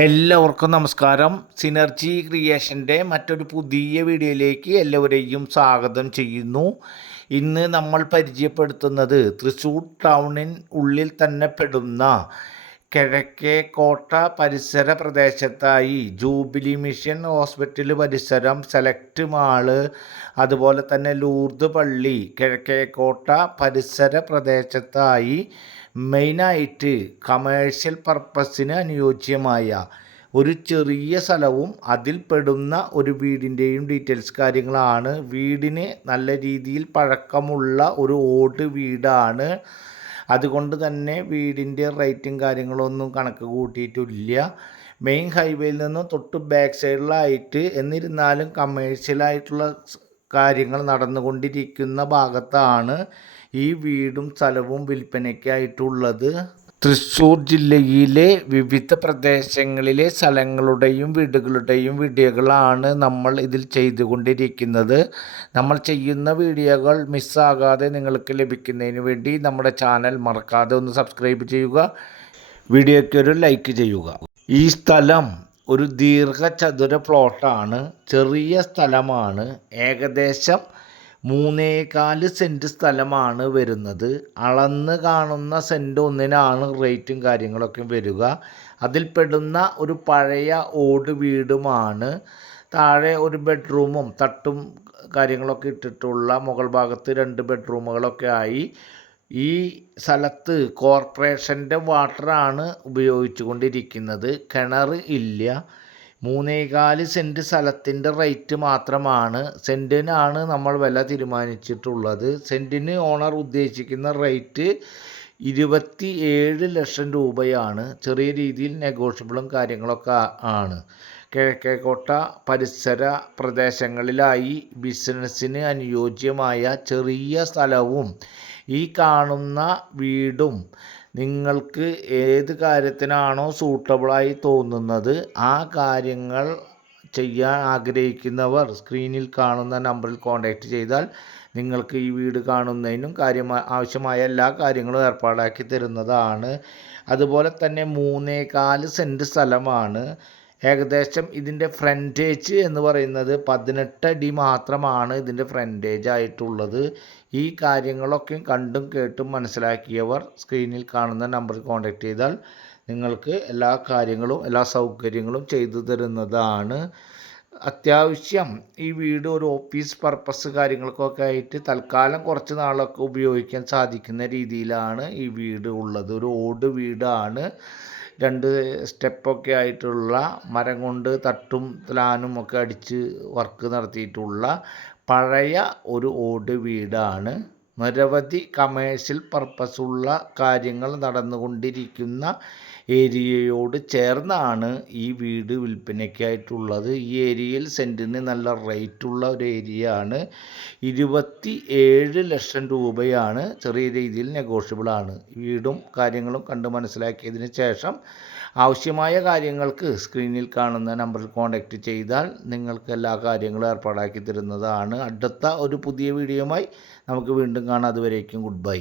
എല്ലാവർക്കും നമസ്കാരം. സിനർജി ക്രിയേഷൻ്റെ മറ്റൊരു പുതിയ വീഡിയോയിലേക്ക് എല്ലാവരെയും സ്വാഗതം ചെയ്യുന്നു. ഇന്ന് നമ്മൾ പരിചയപ്പെടുത്തുന്നത് തൃശ്ശൂർ ടൗണിന് ഉള്ളിൽ തന്നെ പെടുന്ന കിഴക്കേക്കോട്ട പരിസര പ്രദേശത്തായി ജൂബിലി മിഷൻ ഹോസ്പിറ്റൽ പരിസരം, സെലക്ട് മാള്, അതുപോലെ തന്നെ ലൂർദ് പള്ളി, കിഴക്കേക്കോട്ട പരിസര പ്രദേശത്തായി മെയിനായിട്ട് കമേഴ്ഷ്യൽ പർപ്പസിന് അനുയോജ്യമായ ഒരു ചെറിയ സ്ഥലവും അതിൽ പെടുന്ന ഒരു വീടിൻ്റെയും ഡീറ്റെയിൽസ് കാര്യങ്ങളാണ്. വീടിന് നല്ല രീതിയിൽ പഴക്കമുള്ള ഒരു ഓട് വീടാണ്. അതുകൊണ്ട് തന്നെ വീടിൻ്റെ റേറ്റും കാര്യങ്ങളൊന്നും കണക്ക് കൂട്ടിയിട്ടില്ല. മെയിൻ ഹൈവേയിൽ നിന്നും തൊട്ട് ബാക്ക് സൈഡിലായിട്ട്, എന്നിരുന്നാലും കമേഴ്ഷ്യലായിട്ടുള്ള കാര്യങ്ങൾ നടന്നുകൊണ്ടിരിക്കുന്ന ഭാഗത്താണ് ഈ വീടും സ്ഥലവും വിൽപ്പനയ്ക്കായിട്ടുള്ളത്. തൃശ്ശൂർ ജില്ലയിലെ വിവിധ പ്രദേശങ്ങളിലെ സ്ഥലങ്ങളുടെയും വീടുകളുടെയും വീഡിയോകളാണ് നമ്മൾ ഇതിൽ ചെയ്തുകൊണ്ടിരിക്കുന്നത്. നമ്മൾ ചെയ്യുന്ന വീഡിയോകൾ മിസ്സാകാതെ നിങ്ങൾക്ക് ലഭിക്കുന്നതിന് വേണ്ടി നമ്മുടെ ചാനൽ മറക്കാതെ ഒന്ന് സബ്സ്ക്രൈബ് ചെയ്യുക, വീഡിയോയ്ക്ക് ഒരു ലൈക്ക് ചെയ്യുക. ഈ സ്ഥലം ഒരു ദീർഘചതുര പ്ലോട്ടാണ്. ചെറിയ സ്ഥലമാണ്. ഏകദേശം 3.4 സെൻറ്റ് സ്ഥലമാണ് വരുന്നത്. അളന്ന് കാണുന്ന സെൻറ്റ് ഒന്നിനാണ് റേറ്റും കാര്യങ്ങളൊക്കെ വരിക. അതിൽപ്പെടുന്ന ഒരു പഴയ ഓട് വീടുമാണ്. താഴെ ഒരു ബെഡ്റൂമും തട്ടും കാര്യങ്ങളൊക്കെ ഇട്ടിട്ടുള്ള, മുകൾ ഭാഗത്ത് 2 ബെഡ്റൂമുകളൊക്കെ ആയി. ഈ സ്ഥലത്ത് കോർപ്പറേഷൻ്റെ വാട്ടറാണ് ഉപയോഗിച്ചു കൊണ്ടിരിക്കുന്നത്. കിണർ ഇല്ല. 3.4 സെൻറ്റ് സ്ഥലത്തിൻ്റെ റേറ്റ് മാത്രമാണ്. സെൻറ്റിനാണ് നമ്മൾ വില തീരുമാനിച്ചിട്ടുള്ളത്. സെൻറ്റിന് ഓണർ ഉദ്ദേശിക്കുന്ന റേറ്റ് 27 ലക്ഷം രൂപയാണ്. ചെറിയ രീതിയിൽ നെഗോഷ്യബിളും കാര്യങ്ങളൊക്കെ ആണ്. കിഴക്കേക്കോട്ട പരിസര പ്രദേശങ്ങളിലായി ബിസിനസ്സിന് അനുയോജ്യമായ ചെറിയ സ്ഥലവും ഈ കാണുന്ന വീടും നിങ്ങൾക്ക് ഏത് കാര്യത്തിനാണോ സൂട്ടബിളായി തോന്നുന്നത് ആ കാര്യങ്ങൾ ചെയ്യാൻ ആഗ്രഹിക്കുന്നവർ സ്ക്രീനിൽ കാണുന്ന നമ്പറിൽ കോൺടാക്റ്റ് ചെയ്താൽ നിങ്ങൾക്ക് ഈ വീട് കാണുന്നതിനും ആവശ്യമായ എല്ലാ കാര്യങ്ങളും ഏർപ്പാടാക്കി തരുന്നതാണ്. അതുപോലെ തന്നെ 3.4 സെൻറ്റ് സ്ഥലമാണ്. ഏകദേശം ഇതിൻ്റെ ഫ്രണ്ടേജ് എന്ന് പറയുന്നത് 18 അടി മാത്രമാണ് ഇതിൻ്റെ ഫ്രണ്ടേജ് ആയിട്ടുള്ളത്. ഈ കാര്യങ്ങളൊക്കെ കണ്ടും കേട്ടും മനസ്സിലാക്കിയവർ സ്ക്രീനിൽ കാണുന്ന നമ്പറിൽ കോൺടാക്റ്റ് ചെയ്താൽ നിങ്ങൾക്ക് എല്ലാ കാര്യങ്ങളും എല്ലാ സൗകര്യങ്ങളും ചെയ്തു തരുന്നതാണ്. അത്യാവശ്യം ഈ വീട് ഒരു ഓഫീസ് പർപ്പസ് കാര്യങ്ങൾക്കൊക്കെ ആയിട്ട് തൽക്കാലം കുറച്ച് നാളൊക്കെ ഉപയോഗിക്കാൻ സാധിക്കുന്ന രീതിയിലാണ് ഈ വീട് ഉള്ളത്. ഒരു ഓട് വീടാണ്. 2 സ്റ്റെപ്പൊക്കെ ആയിട്ടുള്ള, മരം കൊണ്ട് തട്ടും ത്ലാനും ഒക്കെ അടിച്ച് വർക്ക് നടത്തിയിട്ടുള്ള പഴയ ഒരു ഓട് വീടാണ്. നിരവധി കമേഴ്ഷ്യൽ പർപ്പസുള്ള കാര്യങ്ങൾ നടന്നുകൊണ്ടിരിക്കുന്ന ഏരിയയോട് ചേർന്നാണ് ഈ വീട് വിൽപ്പനയ്ക്കായിട്ടുള്ളത്. ഈ ഏരിയയിൽ സെൻറ്റിന് നല്ല റേറ്റുള്ള ഒരു ഏരിയ ആണ്. 27 ലക്ഷം രൂപയാണ്. ചെറിയ രീതിയിൽ നെഗോഷ്യബിളാണ്. വീടും കാര്യങ്ങളും കണ്ട് മനസ്സിലാക്കിയതിന് ശേഷം ആവശ്യമായ കാര്യങ്ങൾക്ക് സ്ക്രീനിൽ കാണുന്ന നമ്പറിൽ കോൺടാക്റ്റ് ചെയ്താൽ നിങ്ങൾക്ക് എല്ലാ കാര്യങ്ങളും ഏർപ്പാടാക്കി തരുന്നതാണ്. അടുത്ത ഒരു പുതിയ വീഡിയോയുമായി നമുക്ക് വീണ്ടും കാണാം. അതുവരേക്കും ഗുഡ് ബൈ.